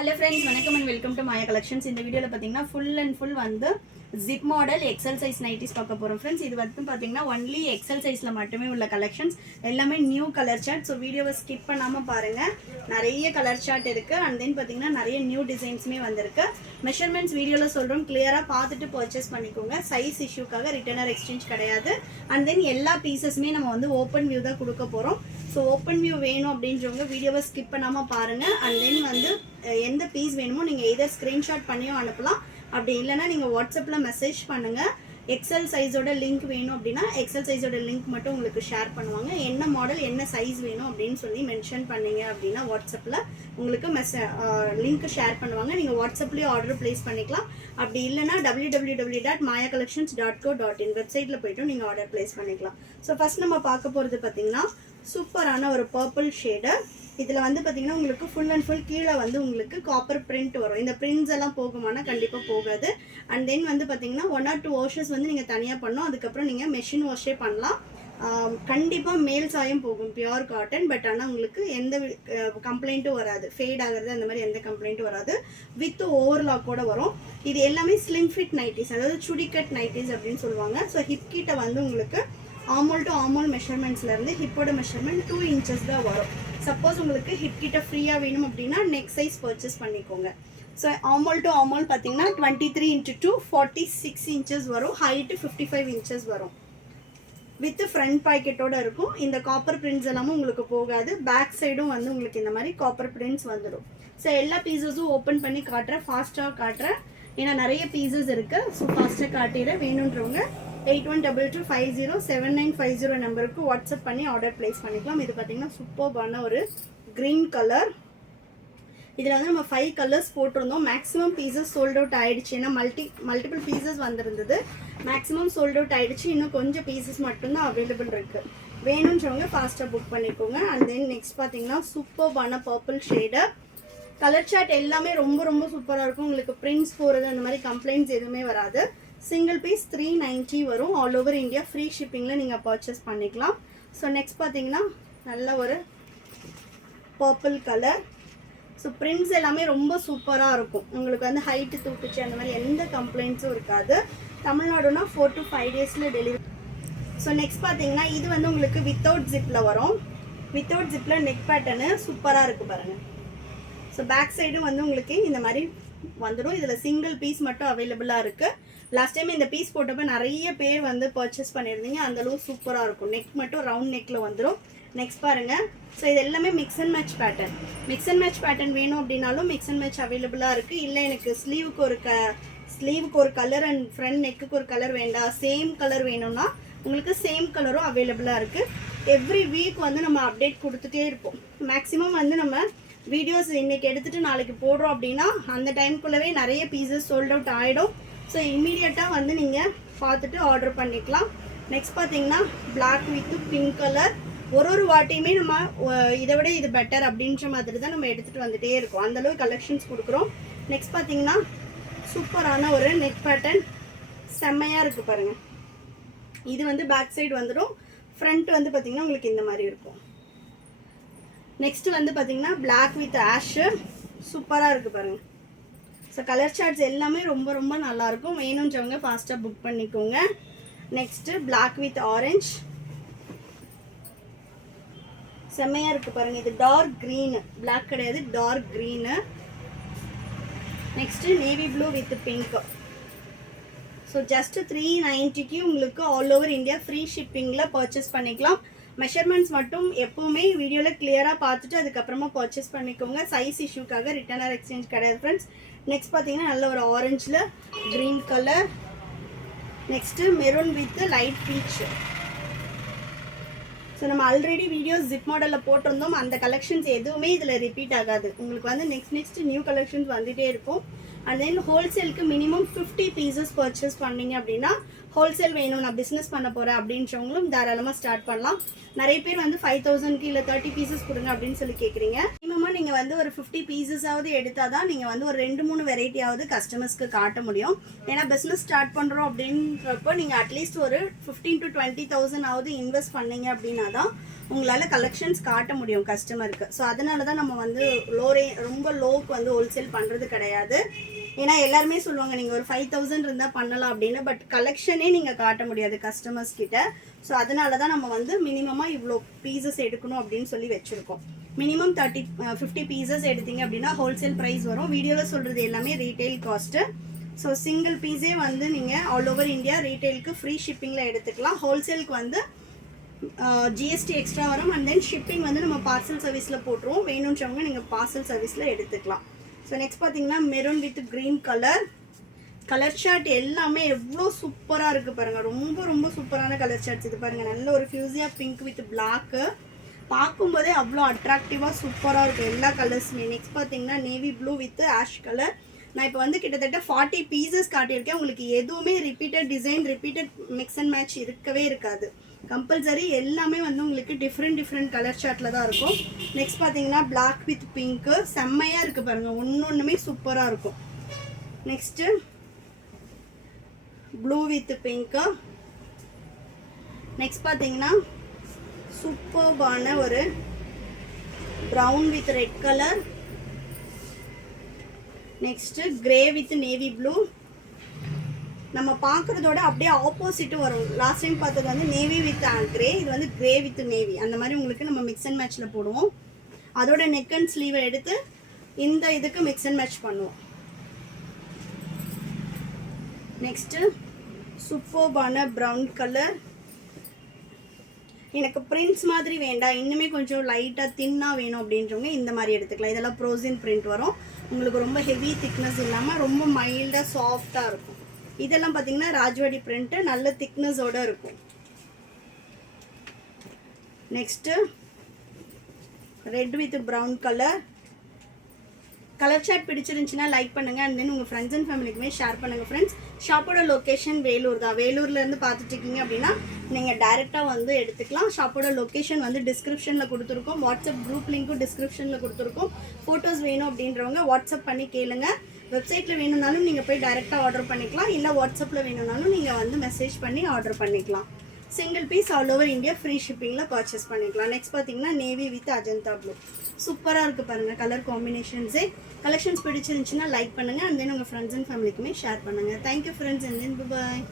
Hello friends, welcome and welcome to Maya Collections. In the video la full and full vandu zip model XL size nighties paaka porom friends. Idu vandu pathina only XL size la mattume ulla collections. Ellame new color chart. So video va skip pannama paarenga. Nariya color chart irukku and then pathina nariya new designs me vandirukku. Measurements video la solrom clear ah paathittu purchase pannikonga. Size issue kaga return or exchange kedaiyadhu. And then ella pieces me nama vandu open view da kudukka porom. So open view வேணும் அப்படின்றவங்க வீடியோவை skip பண்ணாம பாருங்க and then வந்து எந்த piece வேணுமோ நீங்க either screenshot பண்ணியோ அனுப்பலாம் அப்படி இல்லனா நீங்க வாட்ஸ்அப்ல மெசேஜ் பண்ணுங்க XL சைஸோட லிங்க் வேணும் அப்படினா XL சைஸோட லிங்க் மட்டும் உங்களுக்கு ஷேர் பண்ணுவாங்க என்ன மாடல் என்ன சைஸ் வேணும் அப்படினு சொல்லி மென்ஷன் பண்ணீங்க அப்படினா வாட்ஸ்அப்ல உங்களுக்கு லிங்க் ஷேர் பண்ணுவாங்க நீங்க வாட்ஸ்அப்லயே ஆர்டர் பிளேஸ் பண்ணிக்கலாம் அப்படி இல்லனா www.mayacollections.co.in வெப்சைட்ல போய்ட்டு நீங்க ஆர்டர் பிளேஸ் பண்ணிக்கலாம் சோ ஃபர்ஸ்ட் நம்ம பார்க்க போறது பாத்தீங்கன்னா சூப்பரான ஒரு பர்பிள் ஷேடர் இதுல வந்து பாத்தீங்கன்னா உங்களுக்கு ஃபுல் அண்ட் ஃபுல் கீழ வந்து உங்களுக்கு காப்பர் பிரிண்ட் வரும் இந்த பிரிண்ட்ஸ் எல்லாம் போகுமானா கண்டிப்பா போகாது and then வந்து பாத்தீங்கன்னா 1 or 2 வாஷஸ் வந்து நீங்க தனியா பண்ணனும் அதுக்கு அப்புறம் நீங்க மெஷின் வாஷே பண்ணலாம் கண்டிப்பா மேல் சாயம் போகும் பியூர் காட்டன் பட் ஆனா உங்களுக்கு எந்த கம்ப்ளைன்ட்டும் வராது ஃபேட் ஆகிறது அந்த மாதிரி எந்த கம்ப்ளைன்ட்டும் வராது வித் ஓவர்லாக் கூட வரும் இது எல்லாமே ஸ்லிம் ஃபிட் நைட்டிஸ் அதாவது சுடி கட் நைட்டிஸ் அப்படினு சொல்வாங்க சோ ஹிப் கிட்ட வந்து உங்களுக்கு ஆர்மல் டு ஆர்மல் மெஷர்மெண்ட்ஸ்ல இருந்து ஹிப்போட மெஷர்மெண்ட் 2 inches தான் வரும் சப்போஸ் உங்களுக்கு ஹிப் கிட்ட ஃப்ரீயா வேணும் அப்படினா நெக் சைஸ் பர்ச்சேஸ் பண்ணிக்கோங்க சோ ஆர்மல் டு ஆர்மல் பாத்தீங்கன்னா 23 into 2 46 inches வரும் ஹைட் 55 inches வரும் வித் ஃப்ரண்ட் பாக்கெட்டோட இருக்கும் இந்த காப்பர் பிரிண்ட்ஸ் எல்லாம் உங்களுக்கு போகாது பேக் சைடும் வந்து உங்களுக்கு இந்த மாதிரி காப்பர் பிரிண்ட்ஸ் வந்துரும் சோ எல்லா பீசஸும் ஓபன் பண்ணி காட்றேன் ஃபாஸ்டா காட்றேன் ஏனா நிறைய பீசஸ் இருக்கு சோ ஃபாஸ்டா காட்டிறேன் வேணும்ன்றவங்க 8122507950 நம்பருக்கு வாட்ஸ்அப் பண்ணி ஆர்டர் பிளேஸ் பண்ணிக்கலாம் இது பாத்தீங்கன்னா சூப்பர்பான ஒரு green கலர் இதுல வந்து நம்ம 5 கலர்ஸ் போட்டுறோம் மேக்ஸिमम பீசஸ் சோல்ட் அவுட் ஆயிடுச்சு ஏனா மல்டிபிள் பீசஸ் வந்திருந்தது மேக்ஸिमम சோல்ட் அவுட் ஆயிடுச்சு இன்னும் கொஞ்சம் பீசஸ் மட்டும் தான் அவேilable இருக்கு வேணும்ன்றவங்க ஃபாஸ்டா புக் பண்ணிக்கோங்க and then next பாத்தீங்கன்னா சூப்பர்பான பர்பிள் ஷேடர் கலர் சார்ட் எல்லாமே ரொம்ப சூப்பரா இருக்கும் உங்களுக்கு பிரிண்ட்ஸ் போறது அந்த மாதிரி கம்ப்ளைண்ட்ஸ் எதுவுமே வராது single piece 390 வரும் all over India free shippingல நீங்க purchase பண்ணிக்கலாம் so next பாத்தீங்கன்னா நல்ல ஒரு purple color so prints எல்லாமே ரொம்ப சூப்பரா இருக்கும் உங்களுக்கு வந்து ஹைட் தூக்குச்சு அந்த மாதிரி எந்த கம்ப்ளைண்ட்ஸும் இருக்காது தமிழ்நாடுனா 4 to 5 daysல டெலிவரி so next பாத்தீங்கன்னா இது வந்து உங்களுக்கு without zipல வரும் without zipல neck pattern சூப்பரா இருக்கு பாருங்க so back side வந்து உங்களுக்கு இந்த மாதிரி வந்துரும் இதுல சிங்கிள் பீஸ் மட்டும் அவேilable இருக்கு லாஸ்ட் டைம் இந்த பீஸ் போட்டப்ப நிறைய பேர் வந்து பர்ச்சேஸ் பண்ணிருந்தீங்க அந்த அளவு சூப்பரா இருக்கும் நெக் மட்டும் ரவுண்ட் நெக்ல வந்துரும் நெக்ஸ்ட் பாருங்க சோ இது எல்லாமே mix and match pattern வேணும் அப்படினாலும் mix and match அவேilable இருக்கு இல்ல எனக்கு ஸ்லீவுக்கு ஒரு கலர் and ஃப்ரண்ட் நெக்குக்கு ஒரு கலர் வேண்டாம் சேம் கலர் வேணும்னா உங்களுக்கு சேம் கலரும் அவேilable இருக்கு எவ்ரி வீக் வந்து நம்ம அப்டேட் கொடுத்துட்டே இருப்போம் மேக்ஸिमम வந்து நம்ம வீடியோஸ் இன்னைக்கு எடுத்துட்டு நாளைக்கு போடுறோம் அப்படினா அந்த டைம்க்குள்ளவே நிறைய பீசஸ் சோல்ட் அவுட் ஆயிடும் சோ இமிடியேட்டா வந்து நீங்க பார்த்துட்டு ஆர்டர் பண்ணிக்கலாம் நெக்ஸ்ட் பாத்தீங்கன்னா Black with pink கலர் ஒரு வாட்டியுமே நம்ம இதை விட இது பெட்டர் அப்படின்ற மாதிரி தான் நம்ம எடுத்துட்டு வந்துட்டே இருக்கோம் அந்த அளவு கலெக்ஷன்ஸ் கொடுக்குறோம் நெக்ஸ்ட் பாத்தீங்கன்னா சூப்பரான ஒரு நெக் பேட்டர்ன் செம்மையா இருக்கு பாருங்க இது வந்து பேக் சைடு வந்துடும் ஃப்ரண்ட் வந்து பாத்தீங்கன்னா உங்களுக்கு இந்த மாதிரி இருக்கும் நெக்ஸ்ட் வந்து பாத்தீங்கன்னா Black with ash சூப்பரா இருக்கு பாருங்க சோ கலர் சார்ட்ஸ் எல்லாமே ரொம்ப நல்லா இருக்கும் வேணும்ன்றவங்க ஃபாஸ்டா புக் பண்ணிக்கோங்க நெக்ஸ்ட் Black with orange செமையா இருக்கு பாருங்க இது டார்க் green Black கிடையாது dark green next navy blue with pink so just 390 க்கு உங்களுக்கு ஆல் ஓவர் இந்தியா ஃப்ரீ ஷிப்பிங்ல பர்ச்சேஸ் பண்ணிக்கலாம் மெஷர்மெண்ட்ஸ் மட்டும் எப்பவுமே வீடியோல கிளியரா பார்த்துட்டு அதுக்கு அப்புறமா பர்ச்சேஸ் பண்ணிக்கோங்க சைஸ் இஷ்யூக்காக ரிட்டர்ன் ஆர் எக்ஸ்சேஞ்ச் கிடையாது फ्रेंड्स நெக்ஸ்ட் பாத்தீங்கன்னா நல்ல ஒரு ஆரஞ்சுல green colour next maroon with light peach so நம்ம ஆல்ரெடி வீடியோஸ் zip மாடல்ல போட்டுறோம் அந்த கலெக்ஷன்ஸ் எதுவுமே இதுல ரிப்பீட் ஆகாது உங்களுக்கு வந்து நெக்ஸ்ட் நியூ கலெக்ஷன்ஸ் வந்துட்டே இருக்கும் and then ஹோல்சேலுக்கு மினிமம் 50 பீசஸ் பர்ச்சேஸ் பண்ணீங்க அப்படினா ஹோல்சேல் வேணும் நான் பிசினஸ் பண்ண போறேன் அப்படின்றவங்களும் தாராளமா ஸ்டார்ட் பண்ணலாம் நிறைய பேர் வந்து 5000 க்கு இல்ல 30 பீசஸ் கொடுங்க அப்படினு சொல்லி கேக்குறீங்க மினிமமா மினிமம் நீங்கள் வந்து ஒரு 50 பீசஸாவது எடுத்தால் தான் நீங்கள் வந்து ஒரு 2-3 வெரைட்டியாவது கஸ்டமர்ஸ்க்கு காட்ட முடியும். ஏன்னா பிஸ்னஸ் ஸ்டார்ட் பண்ணுறோம் அப்படின்றப்போ நீங்கள் அட்லீஸ்ட் ஒரு 15,000 to 20,000 இன்வெஸ்ட் பண்ணீங்க அப்படின்னா தான் உங்களால் கலெக்ஷன்ஸ் காட்ட முடியும் கஸ்டமருக்கு. ஸோ அதனால தான் நம்ம வந்து ரொம்ப லோக்கு வந்து ஹோல்சேல் பண்ணுறது கிடையாது. ஏன்னா எல்லாருமே சொல்லுவாங்க நீங்கள் ஒரு 5,000 இருந்தால் பண்ணலாம் அப்படின்னு, பட் கலெக்ஷனே நீங்கள் காட்ட முடியாது கஸ்டமர்ஸ் கிட்ட. ஸோ அதனால தான் நம்ம வந்து மினிமமாக இவ்வளோ பீசஸ் எடுக்கணும் அப்படின்னு சொல்லி வச்சுருக்கோம். மினிமம் 50 பீசஸ் எடுத்தீங்க அப்படின்னா ஹோல்சேல் ப்ரைஸ் வரும். வீடியோவில் சொல்கிறது எல்லாமே ரீட்டைல் காஸ்ட்டு. ஸோ சிங்கிள் பீஸே வந்து நீங்கள் ஆல் ஓவர் இந்தியா ரீட்டைலுக்கு ஃப்ரீ ஷிப்பிங்கில் எடுத்துக்கலாம். ஹோல்சேலுக்கு வந்து ஜிஎஸ்டி எக்ஸ்ட்ரா வரும். அண்ட் தென் ஷிப்பிங் வந்து நம்ம பார்சல் சர்வீஸில் போட்டுருவோம். வேணுன்றவங்க நீங்கள் பார்சல் சர்வீஸில் எடுத்துக்கலாம். ஸோ நெக்ஸ்ட் பார்த்தீங்கன்னா maroon with green colour chart எல்லாமே எவ்வளோ சூப்பராக இருக்குது பாருங்கள். ரொம்ப ரொம்ப சூப்பரான கலர் சார்ட்ஸ் இது பாருங்கள். நல்ல ஒரு ஃபியூசியா பிங்க் வித் பிளாக்கு பார்க்கும்போதே அவ்வளோ அட்ராக்டிவாக சூப்பராக இருக்கும் எல்லா கலர்ஸுமே. நெக்ஸ்ட் பார்த்தீங்கன்னா navy blue with ash colour. நான் இப்போ வந்து கிட்டத்தட்ட 40 பீசஸ் காட்டியிருக்கேன். உங்களுக்கு எதுவுமே repeated design repeated mix and match இருக்கவே இருக்காது. கம்பல்சரி எல்லாமே வந்து உங்களுக்கு டிஃப்ரெண்ட் கலர் சார்ட்டில் தான் இருக்கும். நெக்ஸ்ட் பார்த்தீங்கன்னா பிளாக் வித் பிங்க்கு செம்மையாக இருக்குது பாருங்கள். ஒன்றுமே சூப்பராக இருக்கும். Next blue with pink. Next பார்த்தீங்கன்னா சூப்பர்பான ஒரு brown with red colour. Next grey with navy blue. நம்ம பார்க்குறதோட அப்படியே ஆப்போசிட்டும் வரும். லாஸ்ட் டைம் பார்த்தது வந்து நேவி வித் கிரே, இது வந்து கிரே வித் நேவி. அந்த மாதிரி உங்களுக்கு நம்ம மிக்ஸ் அண்ட் மேட்ச்சில் போடுவோம். அதோட நெக் அண்ட் ஸ்லீவை எடுத்து இந்த இதுக்கு மிக்ஸ் அண்ட் மேட்ச் பண்ணுவோம். நெக்ஸ்ட்டு சூப்பர்பான ப்ரௌன் கலர். எனக்கு பிரிண்ட்ஸ் மாதிரி வேண்டாம், இன்னுமே கொஞ்சம் லைட்டாக தின்னாக வேணும் அப்படின்றவங்க இந்த மாதிரி எடுத்துக்கலாம். இதெல்லாம் ப்ரோசின் பிரிண்ட் வரும். உங்களுக்கு ரொம்ப ஹெவி திக்னஸ் இல்லாமல் ரொம்ப மைல்டாக சாஃப்டாக இருக்கும். இதெல்லாம் பார்த்தீங்கன்னா ராஜ்வாடி பிரிண்ட்டு நல்ல திக்னஸோடு இருக்கும். Next red with brown colour chart பிடிச்சிருந்துச்சுன்னா லைக் பண்ணுங்கள். அண்ட் தென் உங்கள் ஃப்ரெண்ட்ஸ் அண்ட் ஃபேமிலிக்குமே ஷேர் பண்ணுங்கள். ஃப்ரெண்ட்ஸ், ஷாப்போட லொக்கேஷன் வேலூர் தான். வேலூர்லேருந்து பார்த்துட்டு இருக்கீங்க அப்படின்னா நீங்கள் டைரெக்டாக வந்து எடுத்துக்கலாம். ஷாப்போட லொக்கேஷன் வந்து டிஸ்கிரிப்ஷனில் கொடுத்துருக்கோம். வாட்ஸ்அப் குரூப் லிங்க்கும் டிஸ்கிரிப்ஷனில் கொடுத்துருக்கோம். ஃபோட்டோஸ் வேணும் அப்படின்றவங்க வாட்ஸ்அப் பண்ணி கேளுங்க. வெப்சைட்டில் வேணும்னாலும் நீங்கள் போய் டைரெக்டாக ஆர்டர் பண்ணிக்கலாம். இல்லை வாட்ஸ்அப்பில் வேணும்னாலும் நீங்கள் வந்து மெசேஜ் பண்ணி ஆர்டர் பண்ணிக்கலாம். Single piece all over India free ஷிப்பிங்கில் பர்ச்சேஸ் பண்ணிக்கலாம். நெக்ஸ்ட் பார்த்தீங்கன்னா நேவி வித் அஜந்தா ப்ளூ. சூப்பராக இருக்குது பாருங்கள் கலர் காம்பினேஷன்ஸே. கலெக்ஷன்ஸ் பிடிச்சிருந்துச்சுன்னா லைக் பண்ணுங்கள். அண்ட் தென் உங்கள் ஃப்ரெண்ட்ஸ் அண்ட் ஃபேமிலிக்குமே ஷேர் பண்ணுங்கள். Thank you friends, and then bye.